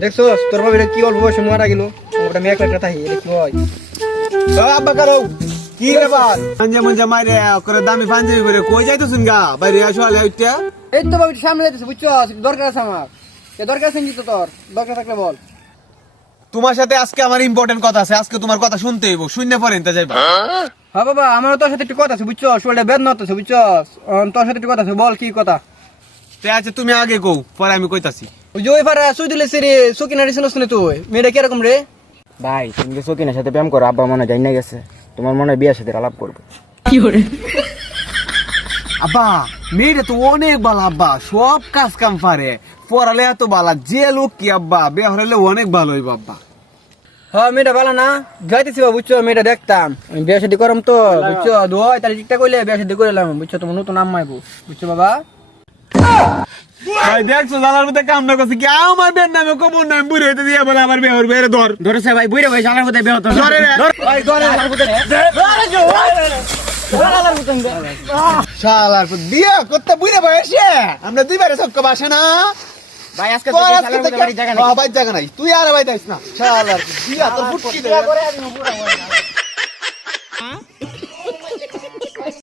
দেখছো তোর বাবা কি অল্প বয়সে মারা গেল ওটা মেয়ে একটা তাই এটা কি হয় আব্বা কারো কি ব্যাপার পাঞ্জা মঞ্জা মাইরে করে দামি পাঞ্জাবি করে কই যাইতেছুন গা বাইরে আসো আলে উঠটা এই তো বাবা সামনে যাইতেছে বুঝছো দরকার আছে আমার দরকার আছে কি তো তোর দরকার থাকলে বল তোমার সাথে আজকে আমার ইম্পর্টেন্ট কথা আছে আজকে তোমার কথা শুনতে হইব শূন্য পরে নিতে যাইবা হ্যাঁ বাবা আমারও তোর সাথে একটু কথা আছে বুঝছো শরীরটা বেদনা হতেছে বুঝছো তোর সাথে একটু কথা আছে বল কি কথা তে আছে তুমি আগে কও পরে আমি কইতাছি ওই যে ওই পারা সুই দিলে রে সুকিনা রে শুনছ না তুই মেয়েটা কিরকম রে ভাই তুমি যে সকিনের সাথে প্রেম করো আব্বা মনে জানি না গেছে তোমার মনে হয় বিয়ের সাথে আলাপ করবে আব্বা মেয়েটা তো অনেক ভালো আব্বা সব কাজ কাম পারে পড়ালে এত ভালো যে লোক কি আব্বা বিয়ে হলে অনেক ভালো হইব আব্বা হ্যাঁ মেয়েটা ভালো না যাইতেছি বা বুঝছো মেয়েটা দেখতাম আমি বিয়ে শাদী করম তো বুঝছো দোয় তাহলে ঠিকঠাক করলে বিয়ে শাদী করে এলাম বুঝছো তোমার নতুন আম্মাইবো বুঝছো বাবা ভাই দেখছো জালার মধ্যে কাম না করছে কি আমার বের নামে কমন নাম বুড়ি হইতে দিয়ে বলে আমার বিয়ে হইবে রে ধর ধরেছে ভাই বুইরে ভাই জানার মধ্যে বিয়ে হতো ধরে রে ভাই ধরে শালার পুত বিয়ে করতে বুড়ে বয়সে আমরা দুইবারে সব বাসে না ভাই আজকে তোর শালার আজকে মধ্যে থেকে বাড়ি জায়গা নাই বাড়ি জায়গা নাই তুই আর বাড়ি যাইস না শালার বিয়া তোর ফুটকি দে